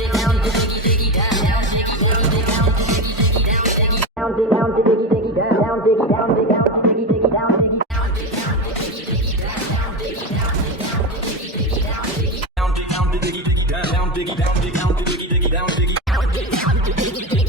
Down, diggy, down, diggy, down, diggy, down, diggy, down, diggy, down, diggy, down, diggy, down, diggy, down, diggy,